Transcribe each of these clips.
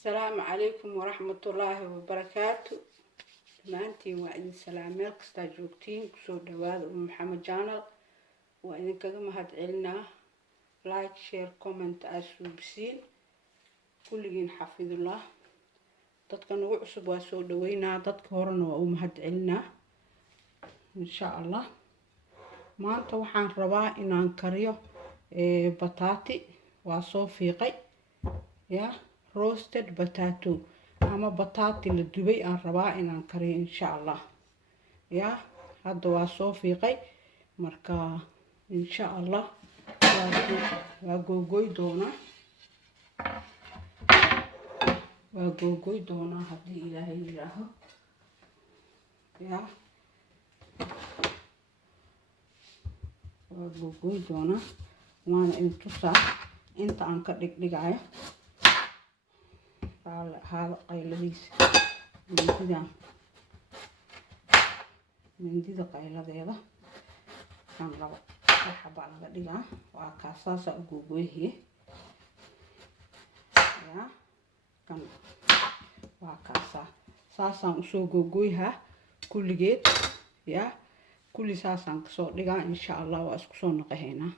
السلام عليكم ورحمة الله وبركاته. maantiin waa idin salaam meel kasta joogtiin kusoo dhawaada Maxamed Channel. waa idin kaga mahad celinaa like share comment asubsiin kulligiin xafidullah. dadka nagu cusub waa soo dhaweynaa, dadka horena waa u mahad celinaa insha Allah. maanta waxaan rabaa inaan kariyo bataati. waa soo fiiqay ya roasted potato ama bataati la dubay aan rabaa inaan kariyo insha Allah. ya hadda waa soo fiiqay marka insha Allah waa googoy doonaa haddii Ilaahay yiraaho. ya waa googoy doonaa waana intusaa inta aan ka dhigdhigayo هذا قيلديس mindida qayladeeda kan laba xabaa laga dhigaa. waa kaasaasa googoyhiye ya kan waa kaasa saasaan usoo googoyhaa kulligeed ya kulli saasaan kasoo dhigaa insha Allah. waa isku soo naqahaynaa.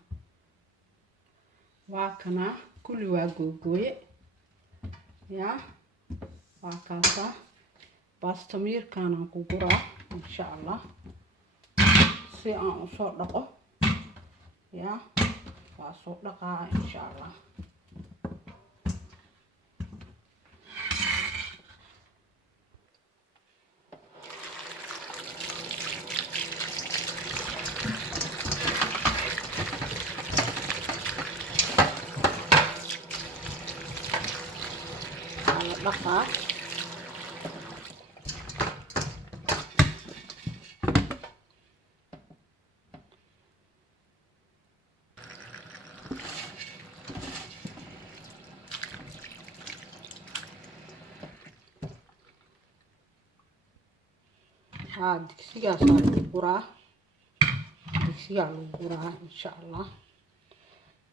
waa kana kulli waa googoye ya waa kaasa baastamiirkaan ku guraa insha Allah si aan u soo dhaqo. ya waa soo dhaqaa insha Allah. dhaqaa digsigaas lagu guraa insha Allah.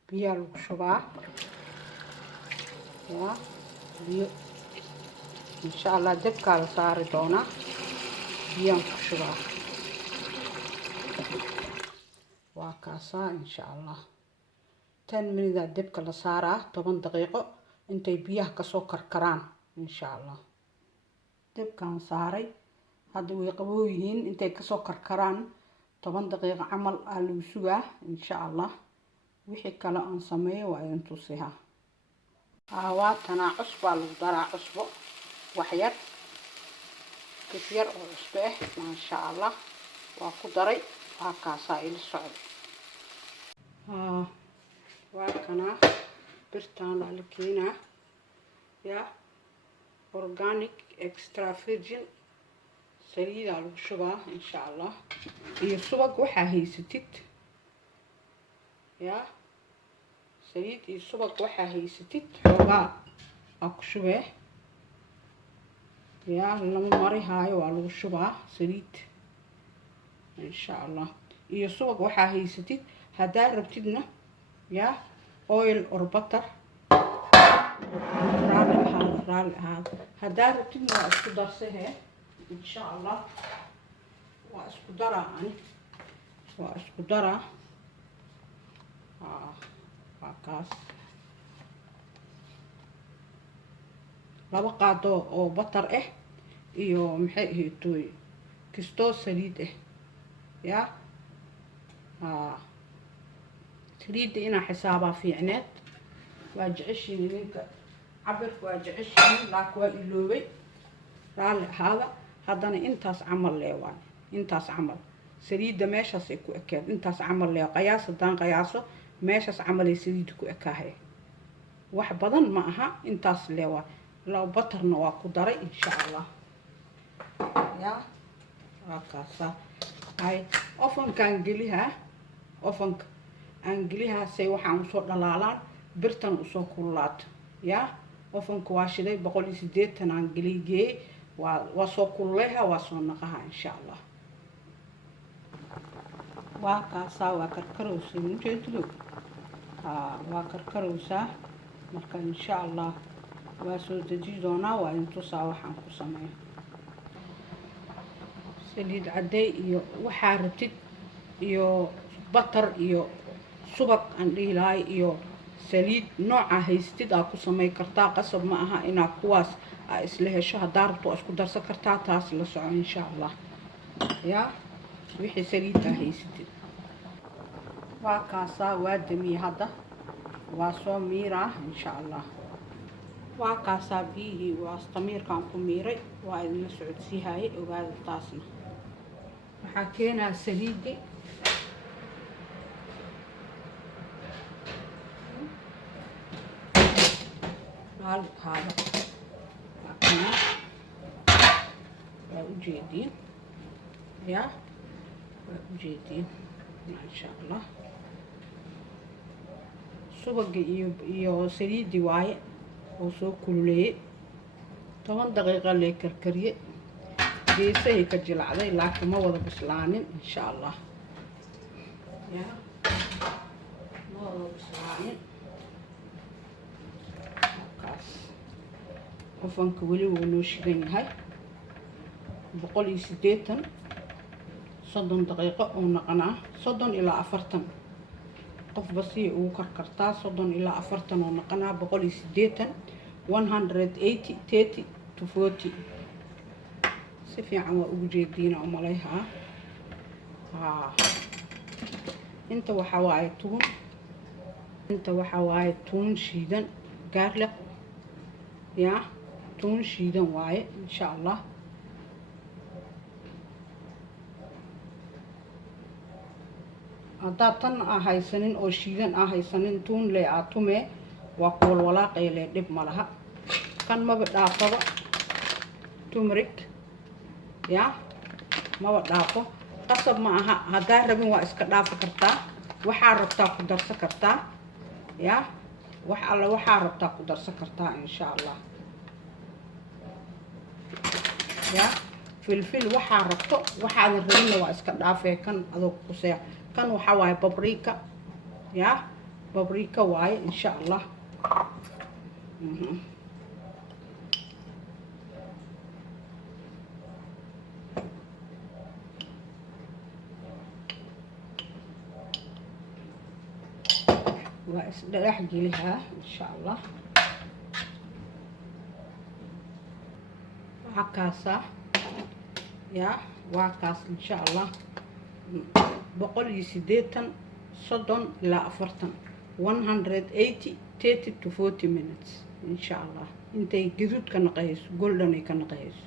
biyaa lagu shubaa ya biyo insha Allah. dabkaa la saari doonaa biyaan ku shubaa. waa kaasaa insha Allah 10 minutes dabka la saaraa 10 daqiiqo intay biyaha kasoo karkaraan insha Allah. dabkaan saaray hadda way qabooyihiin intay kasoo karkaraan 10 daqiiqo camal aa lagu sugaa insha Allah. wixii kale aan sameeyo waa idin tusihaa. waatana cusbaa lagu daraa cusbo wax yar kis yar oo cusbo maasha Allah waa ku daray. waa kaasaa ila socdo. waa kana birtaan la keenaa ya organic extra virgin saliida lagu shubaa insha Allah. iyo subag waxaa haysatid ya saliid iyo subag waxaa haysatid xoogaa aa ku shubee ya lama marihaayo waa lagu shubaa saliid insha Allah. iyo subag waxaa haysatid haddaa rabtidna ya oil or butter raali ahaada haddaa rabtidna waa isku darsahee insha Allah. waa isku daraa ani waa isku daraa. waa kaas laba qaado oo butter iyo maxay ahayd kistoo saliid ya saliidda inaa xisaabaa fiicneed. waa jeceshiin idinka cabirka waa jeceshiin laakiin waa iloobay raali ahaada. haddana intaas camal leewaan intaas camal saliidda meeshaas ay ku ekeed intaas camal leew qiyaas haddaan qiyaaso meeshaas camal ay saliidda ku ekaahay. wax badan ma aha intaas leewaa. laba butterna waa ku daray insha Allah. ya waa kaasa hay ofankaan gelihaa ofanka aan gelihaasay waxaan usoo dhalaalaan birtan usoo kululaata ya ofanka waa shiday 180 aan geligee waa soo kululeha waa soo naqaha insha Allah. waa kaasaa waa karkarowsa mujeedlo waa karkarowsa marka insha Allah waa soo deji doonaa waa in tusaa waxaan ku sameeyo saliid cadday iyo waxaa rabtid iyo batar iyo subag aan dhihi lahay iyo saliid nooca haystid aa ku samey kartaa qasab ma aha inaad kuwaas aa isla hesho haddaa rabto waa isku darsan kartaa taas la soco insha allah yaa wixii saliiddaa haysatid waa kaasaa waa damiye hadda waa soo miiraa insha allah waa kaasaa biyihii waa istamiirkaan ku miiray waa idinla socodsiihaayay ogaada taasna waxaa keenaa saliiddi haalkaada waa kana waa ujeediin yaa waa ujeediin insha allah subaga iyo saliiddi waaye oo soo kululeeyey 10 daqiiqo lee karkariyey geesahay ka jilacday laakiin ma wada bislaanin insha allah yaa ma wada bislaanin kaas ofanka weli wuu noo shidan yahay 180 soddon daqiiqo oo naqanaa 30 ilaa 40 qof basi uu karkartaa 30 ilaa 40 oo naqanaa 180 180 30 to 40 si fiican waa ugu jeediina umalayhaa inta waxaa waaye tuun inta waxaa waaye tuun shiidan garlic yaa tuun shiidan waaye insha allah haddaad tan aa haysanin oo shiidan aa haysanin tuun lee aa tumee waa kuwal walaaqay lee dhib ma laha kan maba dhaafaba turmeric yaa maba dhaafo qasab ma aha haddaa rabin waa iska dhaafi kartaa waxaa rabtaa ku darsan kartaa yaa wax alla waxaa rabtaa ku darsan kartaa insha allah yaa filfil waxaa rabto waxaadan rabinna waa iska dhaafee kan adoo kusee kan waxaa waaye babrika yaa babrika waaye insha allah waa isdhex gelihaa insha allah waa kaasaa yaa waa kaas insha allah 180 soddon ilaa 40 180 30 to 40 minutes insha allah intay gaduud ka naqayso golden ay ka naqayso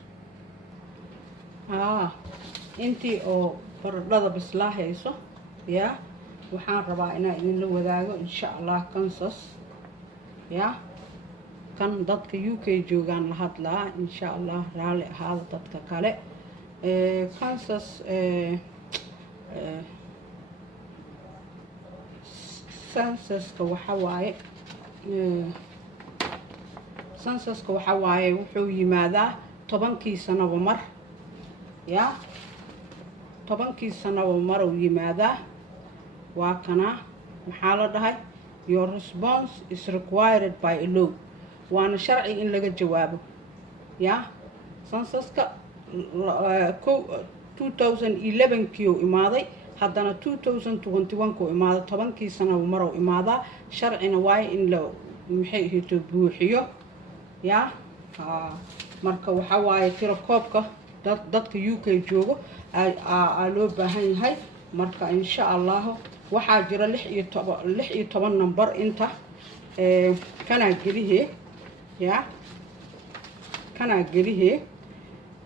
intii oo baradhada bislaahayso yaa waxaan rabaa inaan idinla wadaago insha allah kansas yaa kan dadka UK joogaan la hadlaa insha allah raali ahaada dadka kale kansas sansaska waxa waaye wuxuu yimaadaa 10kii sanaba mar yaa 10kii sanaba mar uu yimaadaa waa kana maxaa la dhahay your response is required by a law waana sharci in laga jawaabo yaa sansaska 2011kii uu imaaday haddana 2021 kuu imaado 10kii sanaba mar uu imaadaa sharcina waaye in la maxay ahayto buuxiyo yaa marka waxaa waaye tiro koobka dadka UK joogo aa loo baahan yahay marka insha allah waxaa jira 16 number inta kana gelihee yaa kana gelihee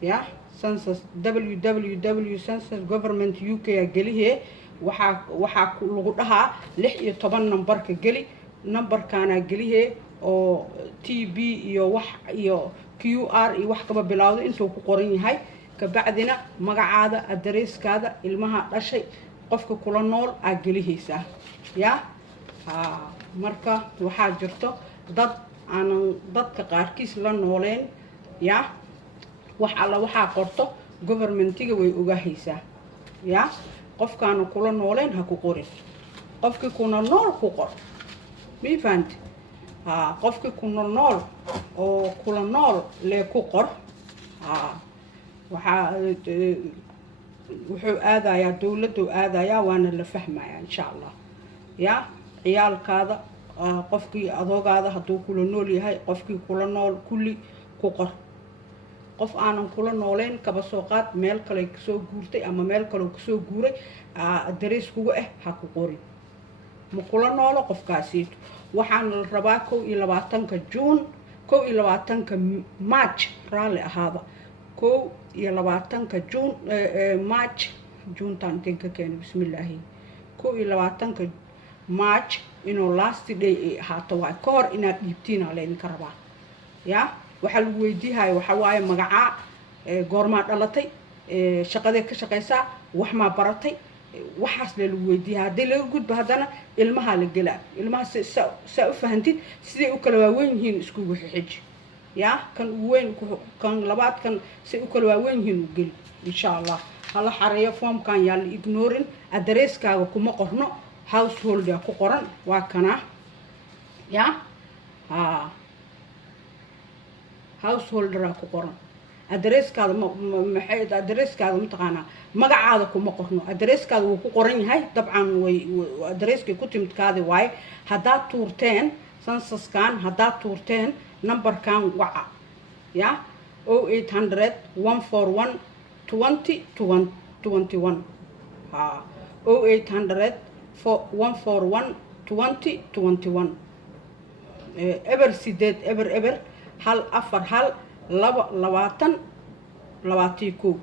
yaa census www census government UK gelihee waxaa lagu dhahaa 16 numberka geli numberkana gelihee oo TB iyo wax iyo QR iyo wax kaba bilowdo intuu ku qoran yahay kabacdina magacaada addresskaada ilmaha dhashay qofka kula nool aa gelihaysaa yaa marka waxaa jirto dad aanan dadka qaarkiis la nooleen yaa wax alla waxaa qorto governmentiga way ogaahaysaa yaa qofkaana kula nooleen ha ku qorin qofkii kuna nool ku qor mii fahanti qofkii ku nool oo kula nool lee ku qor waxaa wuxuu aadayaa dowladdu aadayaa waana la fahmayaa insha allah yaa ciyaalkaada qofkii adoogaada hadduu kula nool yahay qofkii kula nool kulli ku qor qof aanan kula nooleyn kaba soo qaad meel kale kasoo guurtay ama meel kale kasoo guuray darees kuga ha ku qorin ma kula noolo qofkaasiito waxaan la rabaa 21 juun 21 march raalli ahaada 21 juun march juuntaan inteen ka keenay bismillaahi 21 march inuu last day ay ahaato waa ka hor inaad dhiibtiina leedinka rabaa yaa waxaa lagu weydiihayo waxaa waaye magacaa goormaa dhalatay shaqadee ka shaqaysaa wax maa baratay waxaas lagu weydiiyaa haddii laga gudbo haddana ilmaha la gelaa ilmaha saa u fahantid siday u kala waaweyn yihiin iskugu xiji yaa kan ugu weyn kan labaad kan say u kala waaweyn yihiin u geli insha allah hala xareeyo foomkan yaa la ignorin adresskaaga kuma qorno householder ku qoran waa kana yaa householder ku qoran adresskaada maxay adresskaada mataqaanaa magacaada kuma qorno adresskaada wuu ku qoran yahay dabcan way adreskay ku timidkaadi waaye haddaad tuurteen censuskan haddaad tuurteen numberkan waca ya 0800 141 20 21 0800 141 20 21 eber sideed eber hal afar hal laba labaatan labaatii kow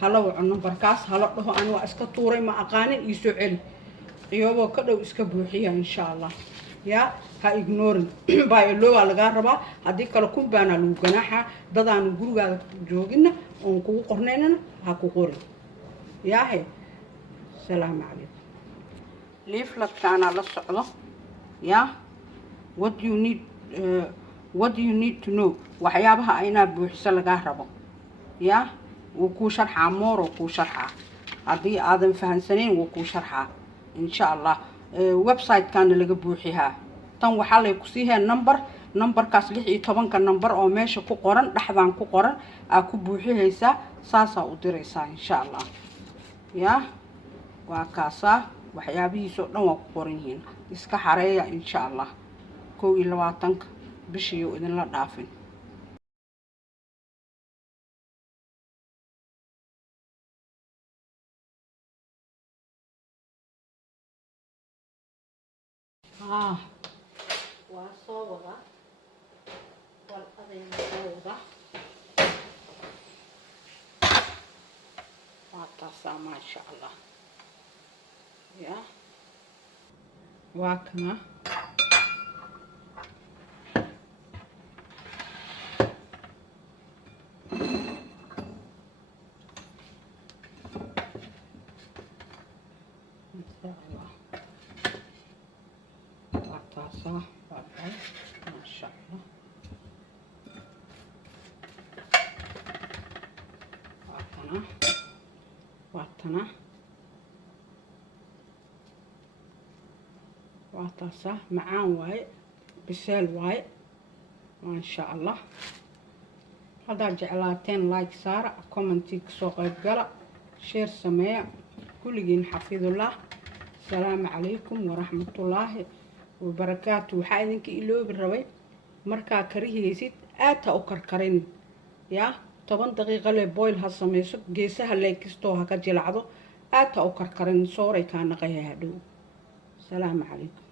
hala waco numberkaas hala dhaho aan waa iska tuuray ma aqaanin ii soo celi iyagoo ka dhow iska buuxiya insha allah yaa ha ignorin baa lagaa rabaa haddii kale kumbaana lagu ganaaxa dadaanu gurigaada joogina oon kugu qornaynana ha ku qorin yaahe salaamu calaykum leafletkaana la socdo yaa what do you need to know waxyaabaha aynaa buuxiso lagaa rabo yaa wuu kuu sharxaa moor oo kuu sharxaa haddii aadan fahansanayn wuu kuu sharxaa insha allah website-kaana laga buuxiyaa tan waxaa lay ku siiheen numberkaas 16 number oo meesha ku qoran dhaxdaan ku qoran aa ku buuxihaysaa saasaa u diraysaa insha allah yaa waa kaasaa waxyaabihiisoo dhan waa ku qoran yihiin iska xareeya insha allah 21 bishii idinla dhaafin waa soo wada walqadayna soo wada waa taasaa maasha allah ya waa kana صح باي ما شاء الله واتنا واتصح معان واي بسال واي ما شاء الله هذا جعلاتين لايك صار كومنتيك سوق قلق شير سماع كلين حفظ الله السلام عليكم ورحمة الله وبركاته waxaa idinka iloobi rabay markaa karihaysid aad ha u karkarin yaa 10 daqiiqo le boil ha samayso geesaha leekistoo ha ka jilacdo aad ha u karkarin sooray ka naqay hadhow salaam calaykum